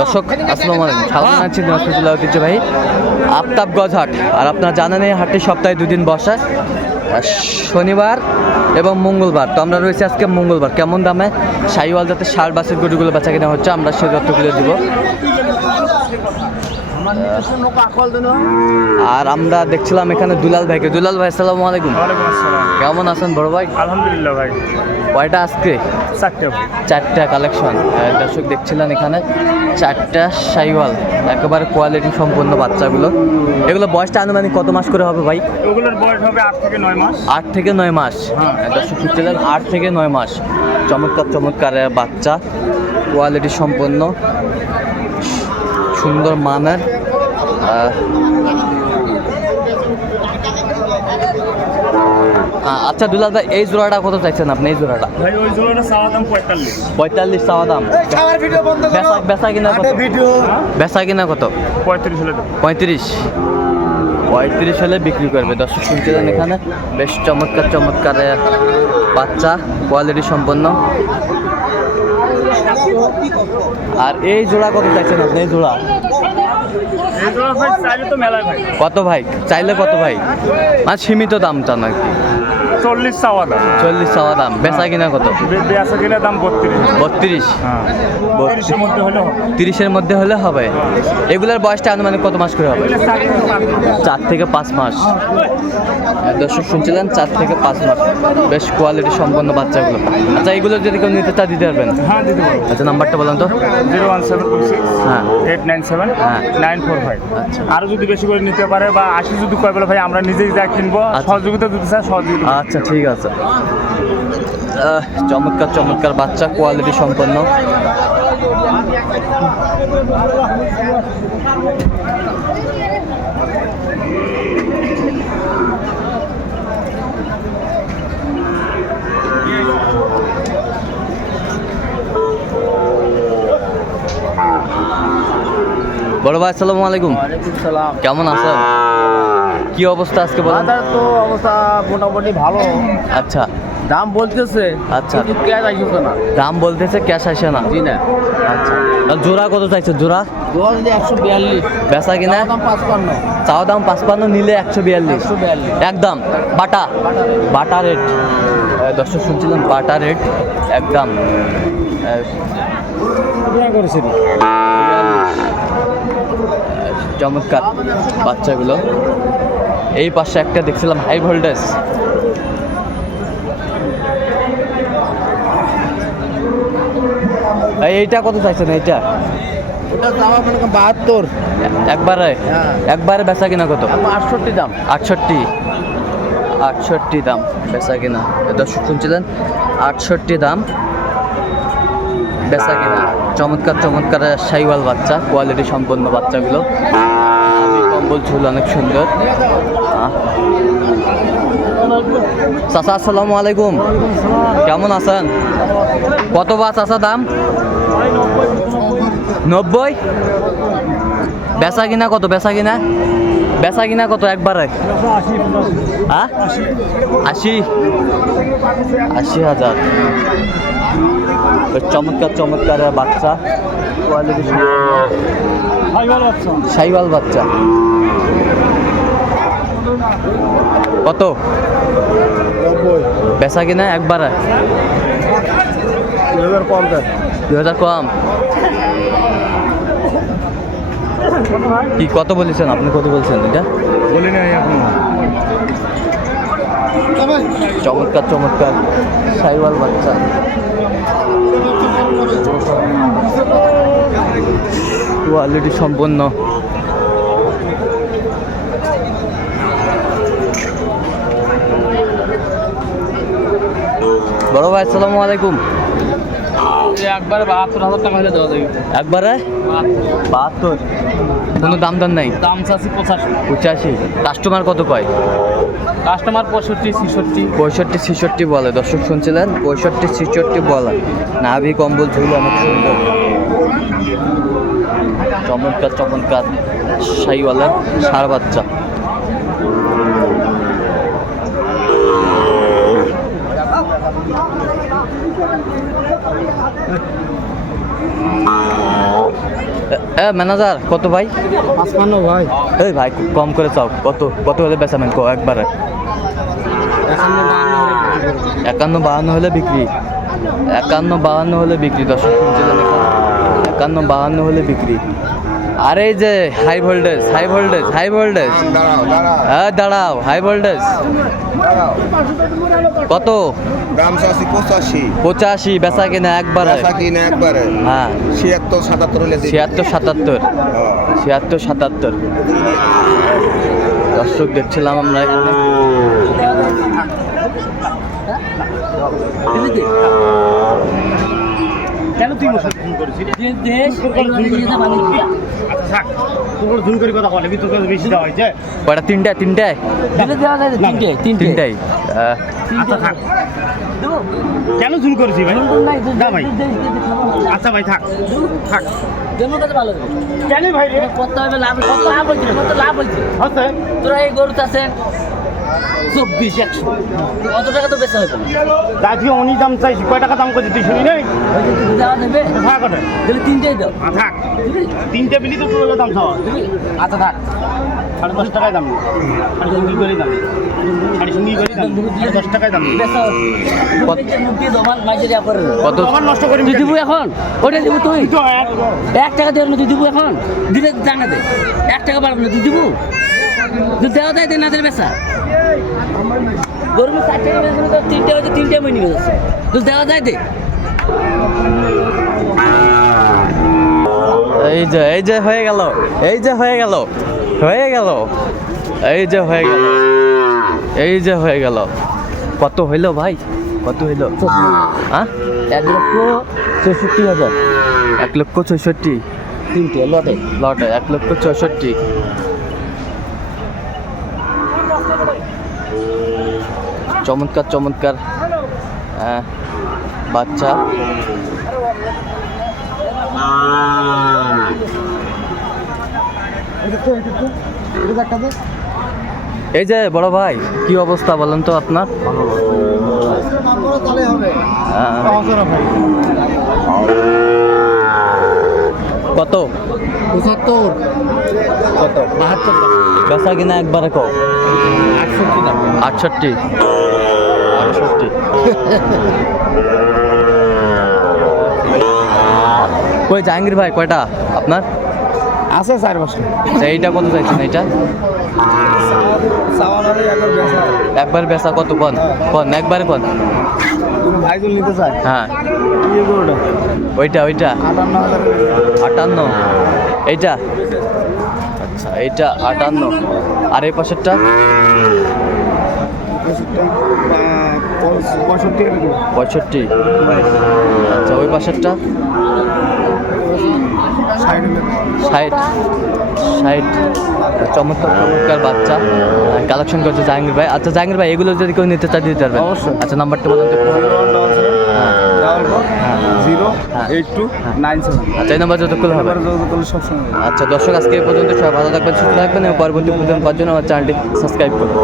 দর্শক আসসালামু আলাইকুম, স্বাগত জানাচ্ছি দিনাজপুর জেলা ঐতিহ্যবাহী আফতাবগঞ্জ হাট। আর আপনারা জানেন এই হাটটি সপ্তাহে 2 দিন বসে, শনিবার এবং মঙ্গলবার। তো আমরা রয়েছি আজকে মঙ্গলবার। কেমন দামে শাহিওয়াল জাতের ষাঁড় বাছুর গরুগুলো বেচা কেনা হচ্ছে আমরা সেই তথ্যগুলো দিব। আর আমরা দেখছিলাম এখানে দুলাল ভাইকে। দুলাল ভাই আসসালামু আলাইকুম। কেমন আছেন বড় ভাই? আলহামদুলিল্লাহ ভাই। কয়টা আজকে? 4টা কালেকশন। দর্শক দেখছিলেন এখানে 4টা শাহিওয়াল, একেবারে কোয়ালিটি সম্পন্ন বাচ্চাগুলো। এগুলো বয়সটা আনুমানিক কত মাস করে হবে ভাই? ওগুলোর বয়স হবে 8 থেকে 9 মাস। 8 থেকে 9 মাস। দর্শক শুনছিলেন 8 থেকে 9 মাস। চমৎকার চমৎকার বাচ্চা, কোয়ালিটি সম্পন্ন, সুন্দর মানের। আচ্ছা দুলাল ভাই, এই জোড়াটা কত চাইছেন আপনি? এই জোড়াটা ভাই ওই জোড়াটা চাওয়া দাম 45 চাওয়া দাম। বেচা কিনা কত? বেচা কিনা কত? 35 হলে দেব। 35 হলে বিক্রি করবে। দর্শক শুনছিলেন এখানে বেশ চমৎকার চমৎকার বাচ্চা, কোয়ালিটি সম্পন্ন। আর এই জোড়া কত চাইছেন আপনি? এই জোড়া কত ভাই? চাইলে কত ভাই? আর সীমিত দামটা নাকি? 40 চাওয়া দাম। 40 চাওয়া দাম। বেচা কিনা কত? বেচা কিনা দাম 32। 30-এর মধ্যে হলে হবে। এগুলোর বয়সটা আনুমানিক কত মাস করে হবে? 4 থেকে 5 মাস। দর্শক শুনছিলেন 4 থেকে 5 মাস। বেশ কোয়ালিটি সম্পন্ন বাচ্চাগুলো। আচ্ছা এগুলো যদি কেউ নিতে চায় দিতে পারবেন? হ্যাঁ দিতে পারবো। আচ্ছা নাম্বারটা বলেন তো। 01726 হ্যাঁ 897 হ্যাঁ 945। আচ্ছা আরো যদি বেশি করে নিতে পারে বা 80 যদি কয় বলে ভাই আমরা নিজেই যা কিনবো, সহযোগিতা যদি চায় সহযোগিতা। আচ্ছা ঠিক আছে। চমৎকার চমৎকার বাচ্চা, কোয়ালিটি সম্পন্ন। বড় ভাই আসসালামু আলাইকুম। সালাম। কেমন আছেন? কি অবস্থা আজকে বলেন? বাজার তো অবস্থা মোটামুটি ভালো। আচ্ছা দাম বলতেছে, আচ্ছা কিন্তু ক্যাশ আসবে না। দাম বলতেছে, ক্যাশ আসে না। জি না। আচ্ছা আর জোড়া কত চাইছে? জোড়া 142। বেচা কিনা? দাম 55। চাওয়া দাম 55, নিলে 142। 142 একদম বাটা বাটা রেট। দর্শক শুনছিলেন বাটা রেট একদম। করেছিল চমৎকার বাচ্চাগুলো। এই পাশে একটা দেখছিলাম হাই ভোল্টেজ। এইটা কত চাইছেন? এইটা ওটা দাম আপনার 72। একবারে হ্যাঁ। একবারে বেচা কিনা কত? 68 দাম। 68 দাম বেচা কিনা। দর্শক শুনছিলেন 68 দাম বেচা কিনা। চমৎকার চমৎকার শাহিওয়াল বাচ্চা, কোয়ালিটি সম্পন্ন বাচ্চাগুলো। কম্বল ঝুল অনেক সুন্দর। চাচা আসসালামু আলাইকুম। কেমন আছেন? কত বা চাচা দাম? 90। বেচা কিনা কত? বেচা কিনা বেচা কিনা কত একবারে? 80,000। চমৎকার চমৎকার বাচ্চা, কোয়ালিটি শাহিওয়াল বাচ্চা। কত? 90। বেচা কিনা একবারে? 2000 কম। কি কত বলেছেন আপনি? কত বলছেন এটা? বলি না এখন। চমৎকার চমৎকার শাহিওয়াল বাচ্চা, কোয়ালিটি সম্পন্ন। বড় ভাই আসসালামু আলাইকুম। একবারে 72,000 টাকা হলে দেওয়া যাবে। একবারে 72? কোনো দাম দাম নাই? দাম চাচ্ছি 85। কাস্টমার কত কয়? কাস্টমার 65-66 বলে। দর্শক শুনছিলেন 65-66 বলে। নাভি কম্বল ঝুল অনেক সুন্দর। চমৎকার চমৎকার শাহিওয়ালের ষাঁড় বাচ্চা। ম্যানেজার কত ভাই? 55 ভাই। এই ভাই কম করে চাও, কত কত হলে বেচাবেন কো একবারে? 51-52 হলে বিক্রি, 51-52 হলে বিক্রি। দর্শক শুনছিলেন, 51-52 হলে বিক্রি। আর এই যে high voltage, high voltage, high voltage, হ্যাঁ দাঁড়াও, হাই ভোল্টেজ কত? দাম চাচ্ছি 85, বেচা কিনা একবারে? কিনা একবারে হ্যাঁ 76-77 হলে 76-77, 76-77। দর্শক দেখছিলাম আমরা এখানে। কেন তুই ফোন করেছিস? আচ্ছা থাক, তোর ধুন করে কথা বলে, তোর কাছে বেশি দেওয়া হয়েছে। কয়টা? তিনটায় তিনটাই। আচ্ছা থাক, কেন ঝুল করেছি ভাই? না ভাই, আচ্ছা ভাই থাক থাক। কেন ভাই রে? আচ্ছা তোরা এই গরু আছে 24-100, কত টাকা তো বেচা হয়েছে? দাদি অনেক দাম চাইছি, কয় টাকা দাম করছি তুই শুনি নাই? দেওয়া দেবে, থাক ওটা। তাহলে তিনটেই দাও। থাক, 3টে বিলি তো তোর দাম চাওয়া। আচ্ছা থাক, 10.5 টাকায় দাম নেই, 10 করে দাম নেই, 10 টাকায় দাম নেই। কত? আমার নষ্ট করি তুই দিব এখন? ওটা দিব তুই? 1 টাকা দেওয়ার না, তুই দিব এখন? দিলে জানা দে, 1 টাকা পারবো না, তুই দিব? তুই দেওয়া দেয় দে, না দিলে বেচা। গরু 4 টাকা বেচা, তোর 3টে হয়েছে, 3টে মনে গেছে। তুই দেওয়া যায় দে। এই যে এই যে হয়ে গেল, এই যে হয়ে গেল, হয়ে গেল, এই যে হয়ে গেল, এই যে হয়ে গেল। কত হইলো ভাই? কত হইলো? হ্যাঁ 1,64,000। 1,64,000 3টে লটে। লটে 1,64,000। চমৎকার চমৎকার বাচ্চা। এই যে বড় ভাই, কি অবস্থা বলেন তো আপনার? কত? 75, কত? 72 টাকা। বেচা কিনা একবারে কও। 68 টাকা। 68। কই জাহাঙ্গীর ভাই কয়টা আপনার? আছে 4-5টা। আচ্ছা, এইটা কত চাইছেন? এইটা একবার বেচা কত? কোন কোন একবারে কোন? ভাইজন নিতে চায়। হ্যাঁ এই গরুটা ওইটা ওইটা 58,000। 58। এইটা আচ্ছা, এইটা 58। আর এই পাশেরটা 65। আচ্ছা, ওই পাশেরটা 60। চমৎকার চমৎকার বাচ্চা কালেকশন করছে জাহাঙ্গীর ভাই। আচ্ছা জাহাঙ্গীর ভাই, এগুলো যদি কেউ নিতে চায় দিতে পারবেন? অবশ্যই। আচ্ছা, নাম্বারটা বলুন তো। 08297। আচ্ছা, এই নাম্বার যতক্ষণ হবে। আচ্ছা দর্শক, আজকে এই পর্যন্ত সবাই ভালো থাকবেন, সুস্থ থাকবেন এবং পরবর্তী প্রতিদিন পাওয়ার জন্য আমার চ্যানেলটি সাবস্ক্রাইব করুন।